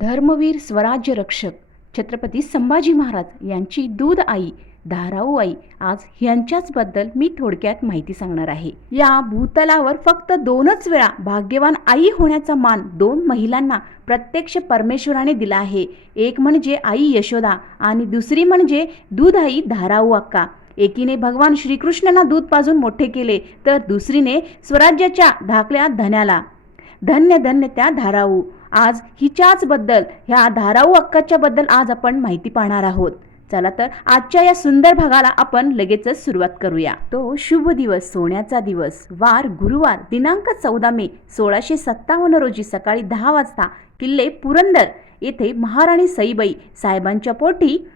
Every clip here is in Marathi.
धर्मवीर स्वराज्य रक्षक छत्रपती संभाजी महाराज यांची दूध आई धाराऊ आई आज यांच्याचबद्दल मी थोडक्यात माहिती सांगणार आहे. या भूतलावर फक्त दोनच वेळा भाग्यवान आई होण्याचा मान दोन महिलांना प्रत्यक्ष परमेश्वराने दिला आहे. एक म्हणजे आई यशोदा आणि दुसरी म्हणजे दूध आई धाराऊ अक्का. एकीने भगवान श्रीकृष्णांना दूध पाजून मोठे केले तर दुसरीने स्वराज्याच्या धाकल्या धन्याला. धन्य धन्य त्या धाराऊ. आज हिच्याच बद्दल ह्या धाराऊ अक्काच्या बद्दल आज आपण माहिती पाहणार आहोत. चला तर आजच्या या सुंदर भागाला आपण लगेचच सुरुवात करूया. तो शुभ दिवस सोन्याचा दिवस. वार गुरुवार दिनांक चौदा मे सोळाशे सत्तावन्न रोजी सकाळी दहा वाजता किल्ले पुरंदर येथे महाराणी सईबाई साहेबांच्या पोटी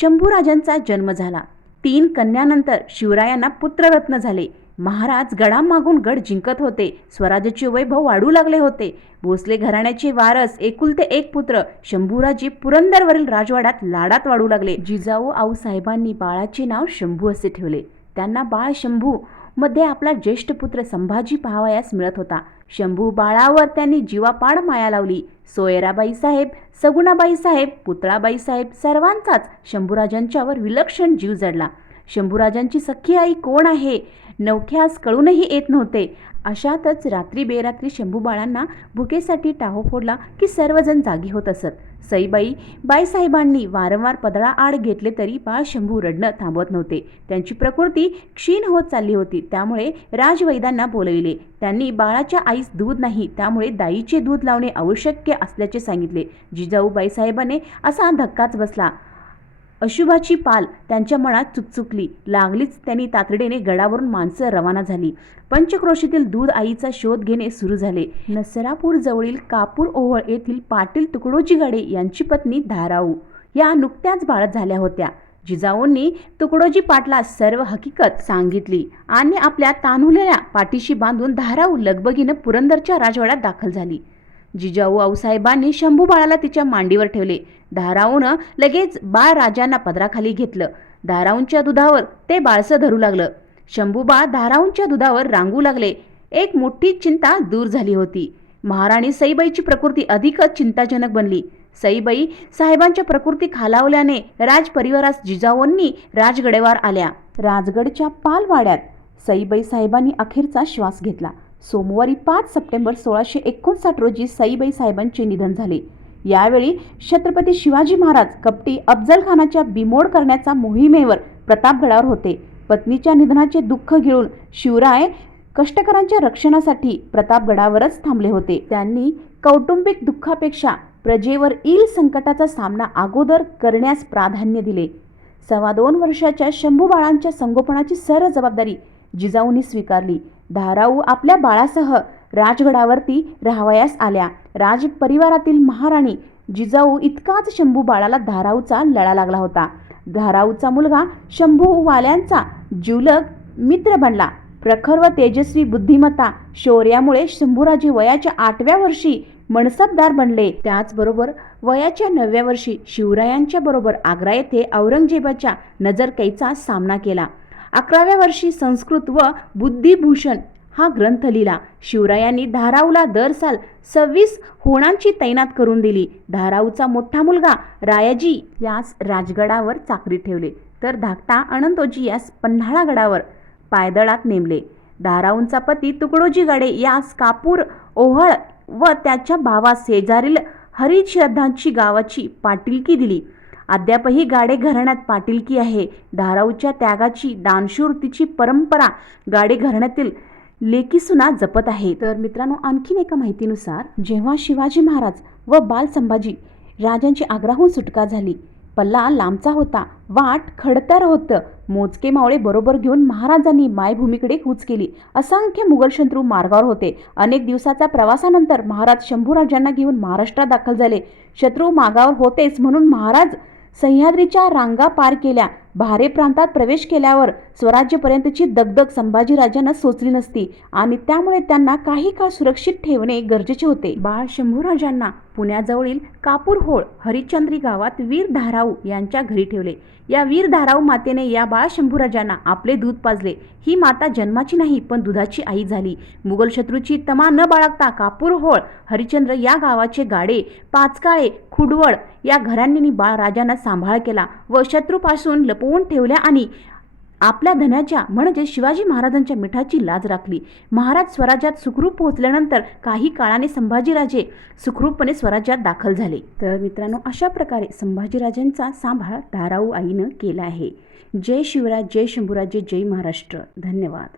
शंभूराजांचा जन्म झाला. तीन कन्यानंतर शिवरायांना पुत्ररत्न झाले. महाराज गडामागून गड जिंकत होते. स्वराज्याचे वैभव वाढू लागले होते. भोसले घराण्याचे वारस एकुलते एक पुत्र शंभूराजी पुरंदरवरील राजवाड्यात लाडात वाढू लागले. जिजाऊ आऊसाहेबांनी बाळाचे नाव शंभू असे ठेवले. त्यांना बाळ शंभू मध्ये आपला ज्येष्ठ पुत्र संभाजी पाहावयास मिळत होता. शंभू बाळावर त्यांनी जीवापाड माया लावली. सोयराबाई साहेब सगुणाबाई साहेब पुतळाबाई साहेब सर्वांचाच शंभूराजांच्यावर विलक्षण जीव जडला. शंभूराजांची सख्खी आई कोण आहे? नवख्यास कळूनही येत नव्हते. अशातच रात्री बेरात्री शंभू बाळांना भुकेसाठी टाहो फोडला की सर्वजण जागी होत असत. सईबाई बाईसाहेबांनी वारंवार पदळा आड घेतले तरी बाळ शंभू रडणं थांबवत नव्हते. त्यांची प्रकृती क्षीण होत चालली होती. त्यामुळे राजवैद्यांना बोलविले. त्यांनी बाळाच्या आईस दूध नाही त्यामुळे दाईचे दूध लावणे आवश्यक असल्याचे सांगितले. जिजाऊ बाईसाहेबाने असा धक्काच बसला. अशुभाची पाल त्यांच्या मनात चुकचुकली. लागलीच त्यांनी तातडीने गडावरून माणसं रवाना झाली. पंचक्रोशीतील दूध आईचा शोध घेणे सुरू झाले. नसरापूर जवळील कापूर ओहळ येथील पाटील तुकडोजी गाडे यांची पत्नी धाराऊ या नुकत्याच बाळत झाल्या होत्या. जिजाऊंनी तुकडोजी पाटला सर्व हकीकत सांगितली. आणि आपल्या तान्हुलेल्या पाठीशी बांधून धाराऊ लगबगीनं पुरंदरच्या राजवाड्यात दाखल झाली. जिजाऊ आऊसाहेबांनी शंभू बाळाला तिच्या मांडीवर ठेवले. धाराऊनं लगेच बाळ राजांना पदराखाली घेतलं. धाराऊंच्या दुधावर ते बाळसं धरू लागलं. शंभूबा धाराऊंच्या दुधावर रांगू लागले. एक मोठी चिंता दूर झाली होती. महाराणी सईबाईची प्रकृती अधिकच चिंताजनक बनली. सईबाई साहेबांच्या प्रकृती खालावल्याने राजपरिवारास जिजाऊंनी राजगडेवर आल्या. राजगडच्या पालवाड्यात सईबाई साहेबांनी अखेरचा श्वास घेतला. सोमवारी पाच सप्टेंबर सोळाशे एकोणसाठ रोजी सईबाई साहेबांचे निधन झाले. यावेळी छत्रपती शिवाजी महाराज कपटी अफजलखानाच्या बिमोड करण्याच्या मोहिमेवर प्रतापगडावर होते. पत्नीच्या निधनाचे दुःख घेऊन शिवराय कष्टकरांच्या रक्षणासाठी प्रतापगडावरच थांबले होते. त्यांनी कौटुंबिक दुःखापेक्षा प्रजेवर ईल संकटाचा सामना अगोदर करण्यास प्राधान्य दिले. सव्वा दोन वर्षाच्या शंभू बाळांच्या संगोपनाची सर्व जबाबदारी जिजाऊंनी स्वीकारली. धाराऊ आपल्या बाळासह राजगडावरती राहावयास आल्या. राज परिवारातील महाराणी जिजाऊ इतकाच शंभू बाळाला धाराऊचा लढा लागला होता. धाराऊचा मुलगा शंभू वाल्यांचा जिवलग मित्र बनला. प्रखर व तेजस्वी बुद्धिमत्ता शौर्यामुळे शंभूराजे वयाच्या आठव्या वर्षी मनसबदार बनले. त्याचबरोबर वयाच्या नवव्या वर्षी शिवरायांच्या बरोबर आग्रा येथे औरंगजेबाच्या नजरकैचा सामना केला. अकराव्या वर्षी संस्कृत व बुद्धिभूषण हा ग्रंथ लिहिला. शिवरायांनी धाराऊला दर साल सव्वीस होणांची तैनात करून दिली. धाराऊचा मोठा मुलगा रायाजी यास राजगडावर चाकरी ठेवले. तर धाकटा अनंतोजी यास पन्हाळा गडावर पायदळात नेमले. धाराऊंचा पती तुकडोजी गाडे यास कापूर ओहळ व त्याच्या भावास शेजारील हरिश्रद्धांची गावाची पाटीलकी दिली. अद्यापही गाडे घराण्यात पाटीलकी आहे. धाराऊच्या त्यागाची दानशूरतीची परंपरा गाडे घराण्यातील लेकीसुना जपत आहे. तर मित्रांनो आणखीन एका माहितीनुसार जेव्हा शिवाजी महाराज व बाल संभाजी राजांची आग्राहून सुटका झाली पल्ला लांबचा होता वाट खडतर होतं मोजके मावळे बरोबर घेऊन महाराजांनी मायभूमीकडे कूच केली. असंख्य मुघल शत्रू मार्गावर होते. अनेक दिवसाचा प्रवासानंतर महाराज शंभूराजांना घेऊन महाराष्ट्रात दाखल झाले. शत्रू मागावर होतेच म्हणून महाराज सह्याद्रीच्या रांगा पार केल्या. भारे प्रांतात प्रवेश केल्यावर स्वराज्यपर्यंतची दगदग संभाजीराजांना सोचली नसती आणि त्यामुळे त्यांना काही काळ सुरक्षित ठेवणे गरजेचे होते. बाळ शंभूराजांना पुण्याजवळील कापूरहोळ हरिश्चंद्री गावात वीर धाराऊ यांच्या घरी ठेवले. या वीर धाराऊ मातेने या बाळ शंभूराजांना आपले दूध पाजले. ही माता जन्माची नाही पण दुधाची आई झाली. मुघल शत्रूची तमा न बाळगता कापूरहोळ हरिश्चंद्र या गावाचे गाडे पाचकाळे खुडवड या घरांनी बाळ राजांना सांभाळ केला व शत्रूपासून लपवून ठेवल्या आणि आपल्या धन्याच्या म्हणजे शिवाजी महाराजांच्या मिठाची लाज राखली. महाराज स्वराज्यात सुखरूप पोहोचल्यानंतर काही काळाने संभाजीराजे सुखरूपपणे स्वराज्यात दाखल झाले. तर मित्रांनो अशा प्रकारे संभाजीराजांचा सांभाळ धाराऊ आईनं केला आहे. जय शिवराज जय शंभूराजे जय महाराष्ट्र. धन्यवाद.